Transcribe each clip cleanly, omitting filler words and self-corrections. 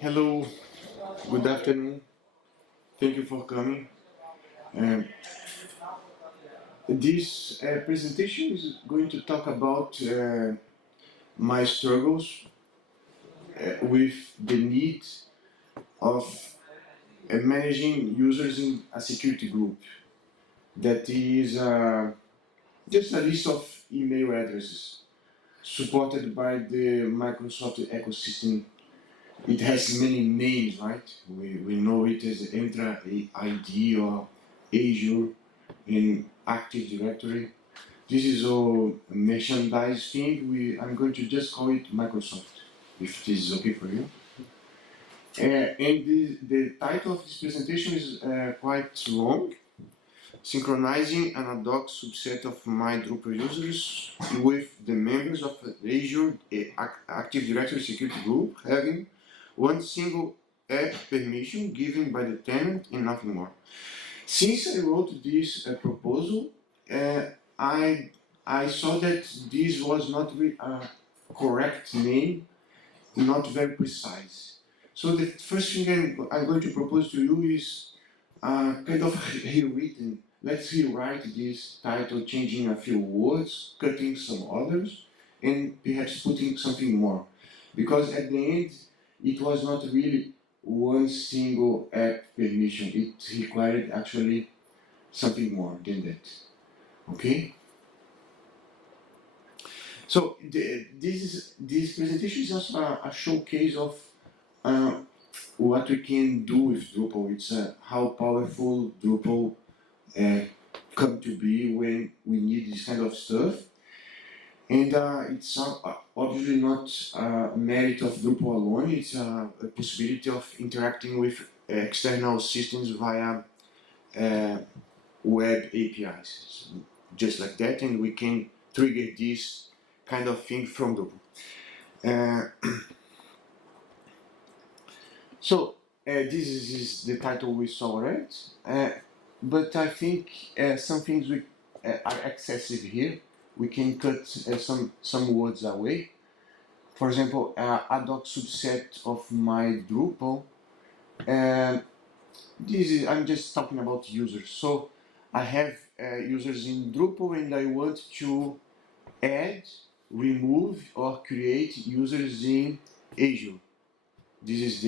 Hello, good afternoon. Thank you for coming. Um, this presentation is going to talk about my struggles with the need of managing users in a security group. That is just a list of email addresses supported by the Microsoft ecosystem. It has many names, right? We know it as Entra ID or Azure in Active Directory. This is all merchandise thing. I'm going to just call it Microsoft, if this is okay for you. And the title of this presentation is quite long. Synchronizing an ad hoc subset of my Drupal users with the members of the Azure Active Directory Security Group having one single app permission given by the tenant and nothing more. Since I wrote this proposal, I saw that this was not a correct name, not very precise. So the first thing I'm going to propose to you is kind of rewritten. Let's rewrite this title, changing a few words, cutting some others, and perhaps putting something more. Because at the end, it was not really one single app permission. It required actually something more than that. Okay? So this presentation is also a showcase of what we can do with Drupal. It's how powerful Drupal come to be when we need this kind of stuff. And it's obviously not a merit of Drupal alone. It's a possibility of interacting with external systems via web APIs, just like that, and we can trigger this kind of thing from Drupal. So this is the title we saw, right? But I think some things are excessive here. We can cut some words away. For example, ad hoc subset of my Drupal. I'm just talking about users. So I have users in Drupal, and I want to add, remove, or create users in Azure. This is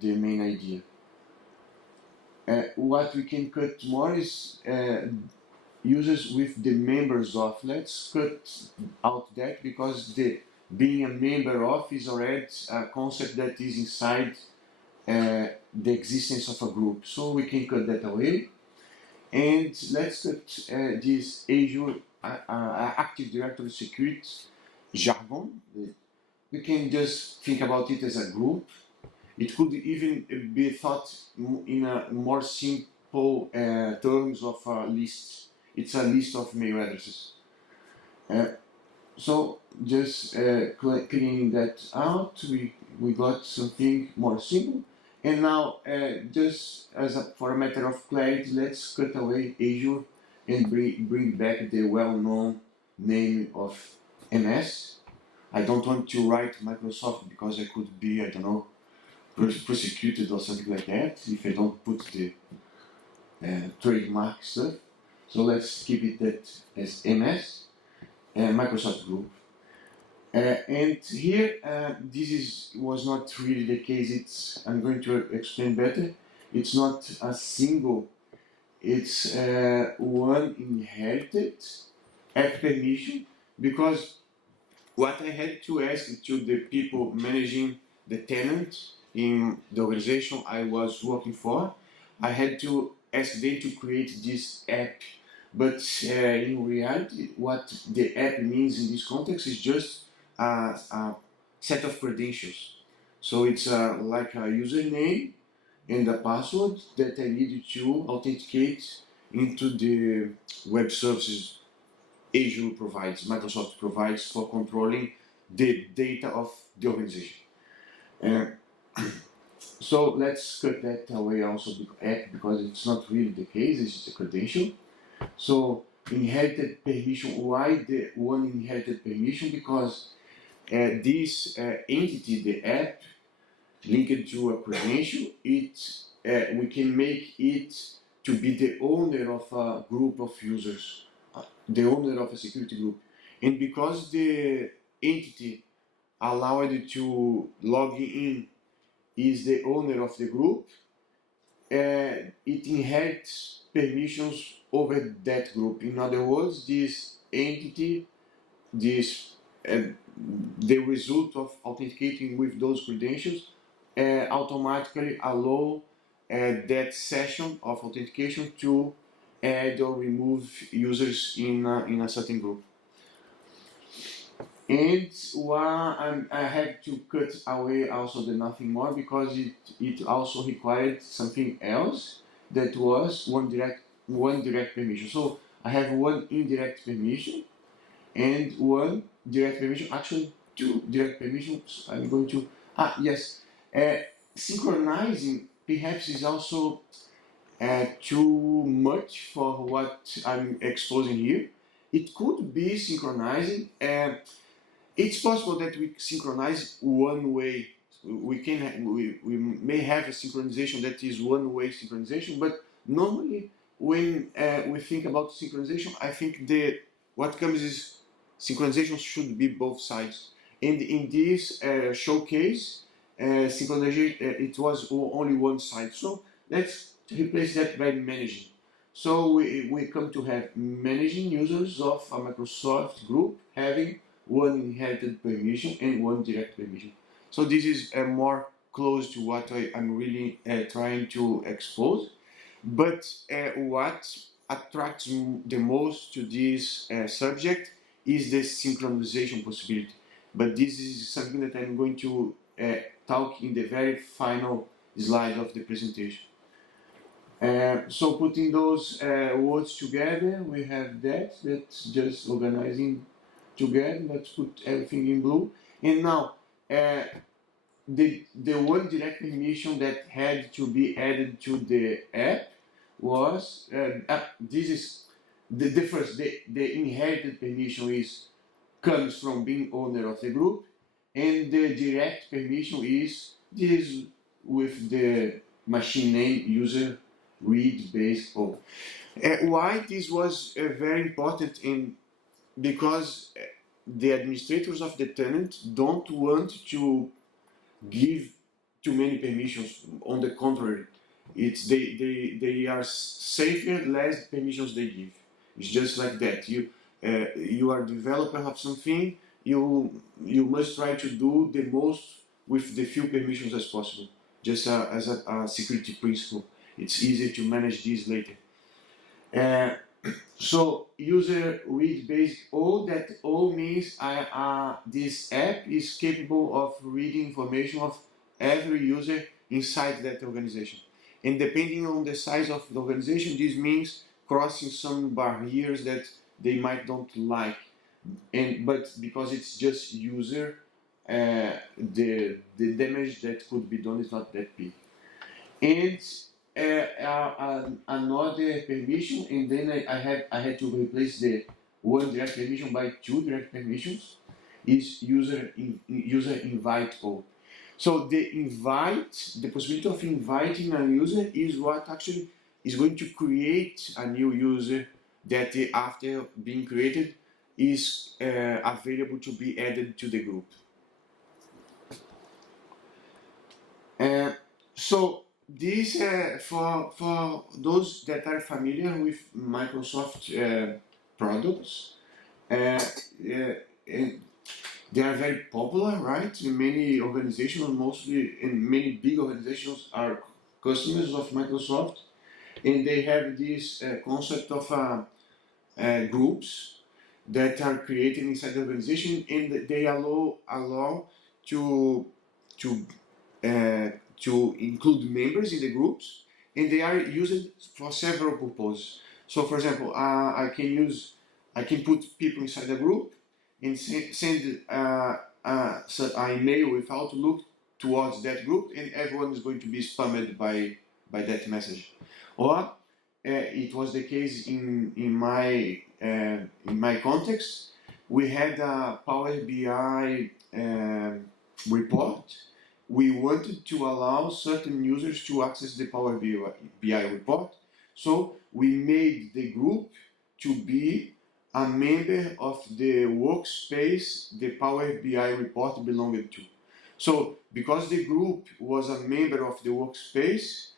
the main idea. What we can cut more is users with the members of. Let's cut out that, because being a member of is already a concept that is inside the existence of a group. So we can cut that away. And let's cut this Azure Active Directory Security jargon. We can just think about it as a group. It could even be thought in a more simple terms of a list. It's a list of mail addresses. So just cleaning that out, we got something more simple. And now, just for a matter of clarity, let's cut away Azure and bring back the well-known name of MS. I don't want to write Microsoft because I could be, I don't know, prosecuted or something like that if I don't put the trademark stuff. So let's keep it that as MS, Microsoft Group. And here, this was not really the case. I'm going to explain better. It's not a single, it's one inherited app permission, because what I had to ask to the people managing the tenant in the organization I was working for, I had to ask them to create this app. But in reality, what the app means in this context is just a set of credentials. So it's like a username and a password that I need to authenticate into the web services Azure provides, Microsoft provides for controlling the data of the organization. So let's cut that away also, because it's not really the case, it's just a credential. So inherited permission, why the one inherited permission? Because this entity, the app, linked to a credential, we can make it to be the owner of a group of users, the owner of a security group. And because the entity allowed to log in is the owner of the group, it inherits permissions over that group. In other words, this entity, this the result of authenticating with those credentials automatically allow that session of authentication to add or remove users in a certain group. And I had to cut away also the nothing more because it also required something else that was one direct permission. So I have one indirect permission and one direct permission, actually two direct permissions. I'm going to, yes, synchronizing perhaps is also too much for what I'm exposing here. It could be synchronizing. It's possible that we synchronize one way. We may have a synchronization that is one way synchronization, but normally when we think about synchronization, I think what comes is synchronization should be both sides. And in this showcase, synchronization it was only one side. So let's replace that by managing. So we come to have managing users of a Microsoft group having one inherited permission and one direct permission. So this is more close to what I'm really trying to expose. But what attracts the most to this subject is the synchronization possibility. But this is something that I'm going to talk in the very final slide of the presentation. So putting those words together, we have that's just organizing together. Let's put everything in blue. And now, the one direct permission that had to be added to the app was, this is the first, the inherited permission comes from being owner of the group, and the direct permission is with the machine name user read base O. Why this was very important because the administrators of the tenant don't want to give too many permissions. On the contrary, they are safer less permissions they give. It's just like that. You are developer of something. You must try to do the most with the few permissions as possible. Just as a security principle. It's easier to manage this later. So user read basic O, that O means this app is capable of reading information of every user inside that organization. And depending on the size of the organization, this means crossing some barriers that they might not like. But because it's just user, the damage that could be done is not that big. And another permission, and then I had to replace the one direct permission by two direct permissions, is user invite O. So the possibility of inviting a user is what actually is going to create a new user that after being created is available to be added to the group. So this for those that are familiar with Microsoft products, they are very popular, right? Many organizations, many big organizations are customers of Microsoft, and they have this concept of groups that are created inside the organization, and they allow to include members in the groups, and they are used for several purposes. So, for example, I can put people inside the group and send an email with Outlook towards that group, and everyone is going to be spammed by that message. Or it was the case in my context. We had a Power BI report, we wanted to allow certain users to access the Power BI report, so we made the group to be a member of the workspace the Power BI report belonged to. So because the group was a member of the workspace,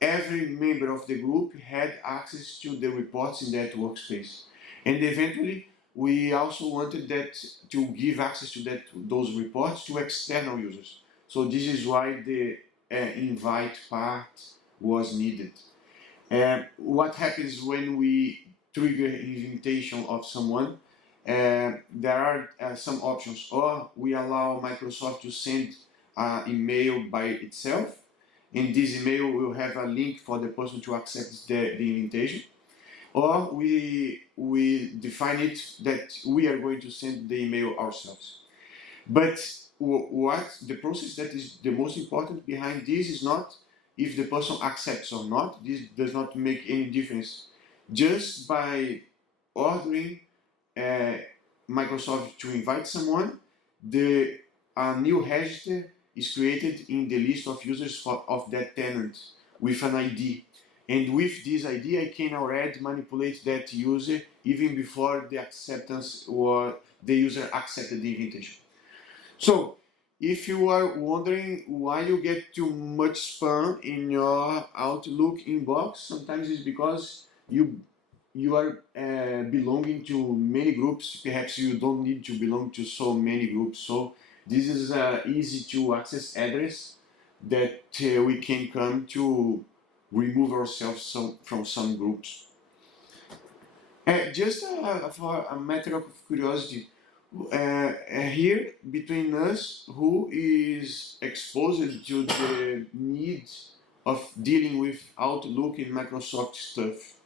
every member of the group had access to the reports in that workspace. And eventually, we also wanted that to give access to those reports to external users. So this is why the invite part was needed. What happens when we trigger invitation of someone? There are some options, or we allow Microsoft to send an email by itself. In this email, we'll have a link for the person to accept the invitation. Or we define it that we are going to send the email ourselves. But what the process that is the most important behind this is not if the person accepts or not. This does not make any difference. Just by ordering Microsoft to invite someone, a new register is created in the list of users of that tenant with an ID. And with this ID, I can already manipulate that user even before the acceptance or the user accepted the invitation. So, if you are wondering why you get too much spam in your Outlook inbox, sometimes it's because you are belonging to many groups. Perhaps you don't need to belong to so many groups. So this is easy to access address that we can come to remove ourselves from some groups. Just for a matter of curiosity, here between us, who is exposed to the need of dealing with Outlook and Microsoft stuff?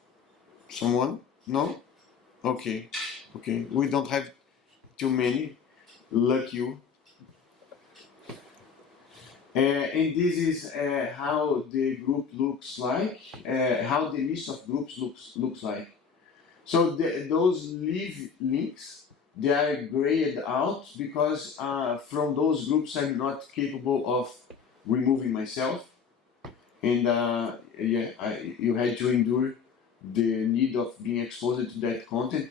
Someone? No? Okay. Okay. We don't have too many. Luck you. And this is how the group looks like, how the list of groups looks like. So those leave links, they are grayed out because from those groups I'm not capable of removing myself. And you had to endure the need of being exposed to that content.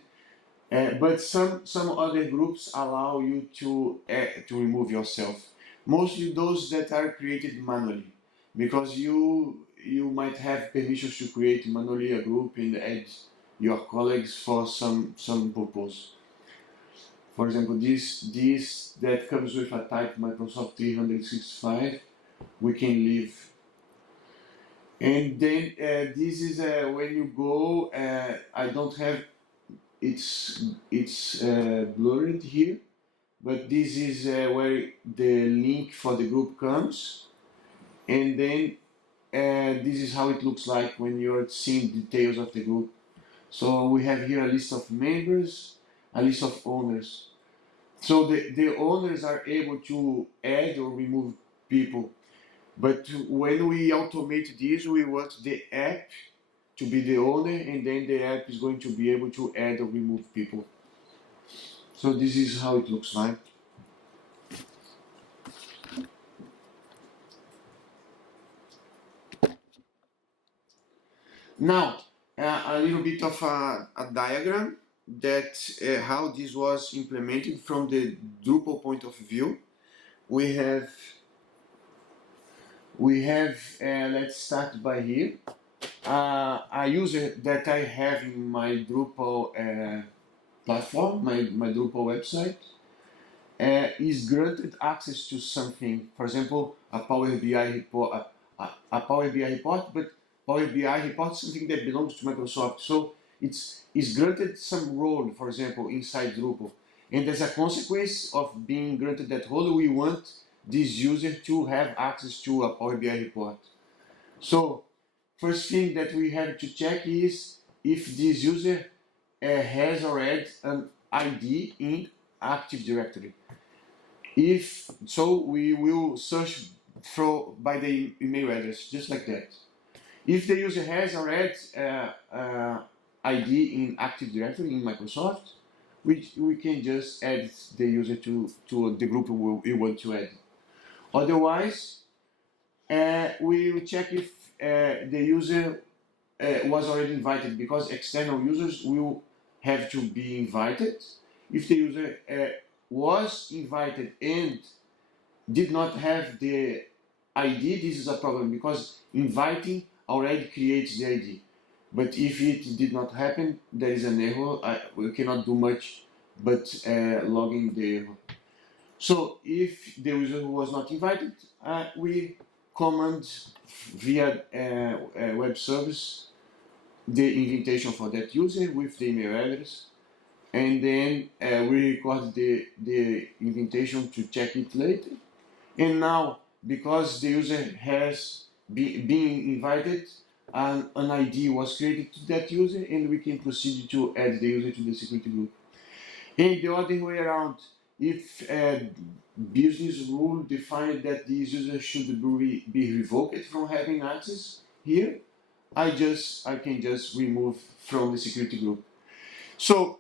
But some other groups allow you to remove yourself. Mostly those that are created manually, because you might have permissions to create manually a group and add your colleagues for some purpose. For example, this that comes with a type Microsoft 365, we can leave. And then this is when you go. I don't have it's blurred here, but this is where the link for the group comes, and then this is how it looks like when you're seeing details of the group. So we have here a list of members, a list of owners. So the owners are able to add or remove people, but when we automate this, we want the app to be the owner, and then the app is going to be able to add or remove people. So this is how it looks like. Now, a little bit of a diagram that how this was implemented from the Drupal point of view. We have let's start by here. A user that I have in my Drupal platform, my Drupal website, is granted access to something. For example, a Power BI report, a Power BI report, but Power BI report is something that belongs to Microsoft. So it's granted some role, for example, inside Drupal. And as a consequence of being granted that role, we want this user to have access to a Power BI report. So first thing that we have to check is if this user has already an ID in Active Directory. If so, we will search by the email address, just like that. If the user has already ID in Active Directory in Microsoft, we can just add the user to the group we want to add. Otherwise, we will check if the user was already invited, because external users will have to be invited. If the user was invited and did not have the ID, this is a problem, because inviting already creates the ID. But if it did not happen, there is an error. We cannot do much but logging the error. So if the user was not invited, we command via web service the invitation for that user with the email address, and then we record the invitation to check it later. And now, because the user has been invited, an ID was created to that user, and we can proceed to add the user to the security group. And the other way around, if a business rule defined that this user should be revoked from having access here, I can just remove from the security group. So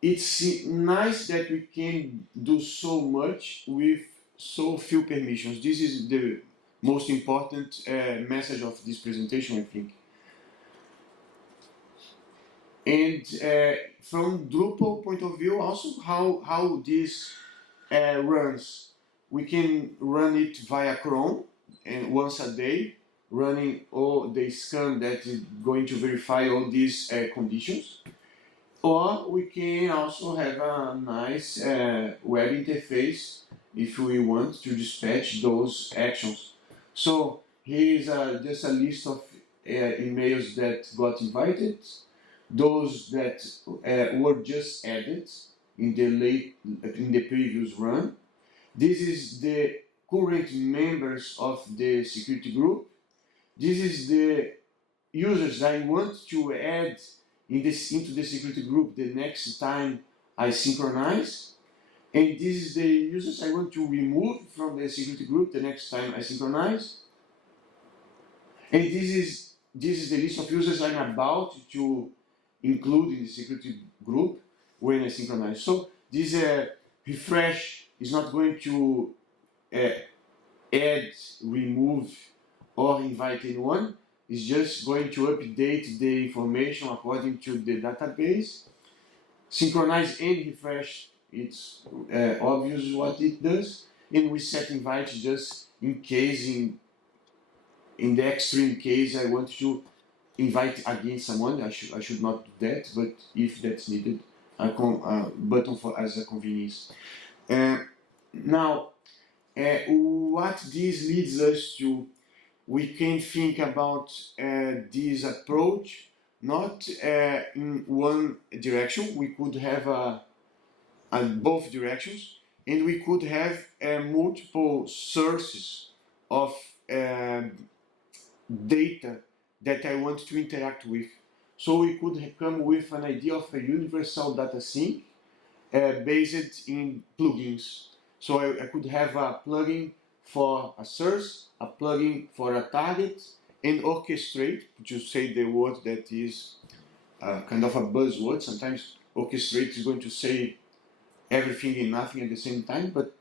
it's nice that we can do so much with so few permissions. This is the most important message of this presentation, I think. And from Drupal point of view, also how this runs. We can run it via Chrome, and once a day, running all the scan that is going to verify all these conditions. Or we can also have a nice web interface if we want to dispatch those actions. So here is just a list of emails that got invited, those that were just added in the previous run. This is the current members of the security group. This is the users I want to add into the security group the next time I synchronize. And this is the users I want to remove from the security group the next time I synchronize. And this is the list of users I'm about to include in the security group when I synchronize. So this refresh is not going to add, remove, or invite anyone. It's just going to update the information according to the database. Synchronize and refresh, it's obvious what it does. And we set invite just in case, in the extreme case, I want to invite again someone. I should not do that, but if that's needed, a button as a convenience. Now, what this leads us to, we can think about this approach not in one direction. We could have both directions, and we could have multiple sources of data that I want to interact with. So we could come with an idea of a universal data sync based in plugins. So I could have a plugin for a source, a plugin for a target, and orchestrate, to say the word that is kind of a buzzword. Sometimes orchestrate is going to say everything and nothing at the same time, but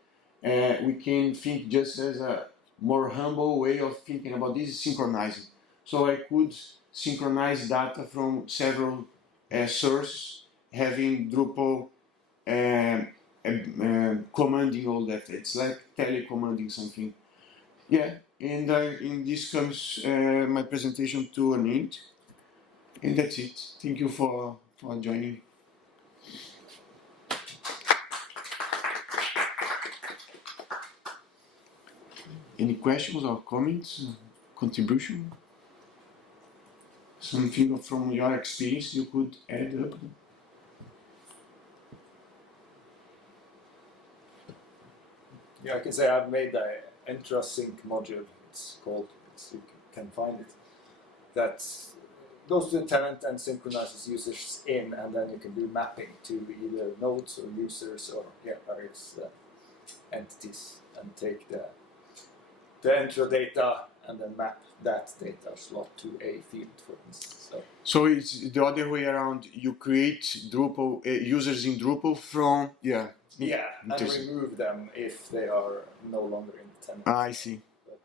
we can think just as a more humble way of thinking about this is synchronizing. So I could synchronize data from several sources, having Drupal commanding all that. It's like telecommanding something. Yeah, and in this comes my presentation to an end. And that's it. Thank you for joining. Any questions or comments, contribution? Something from your experience you could add up? Yeah, I can say I've made the intra-sync module, it's called, you can find it. That goes to the tenant and synchronizes users in, and then you can do mapping to either nodes or users or various entities, and take the the enter data and then map that data slot to a field, for instance. So it's the other way around. You create Drupal users in Drupal from and remove them if they are no longer in the tenant. I see. But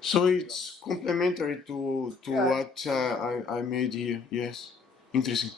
So it's complementary to what I made here. Yes, interesting.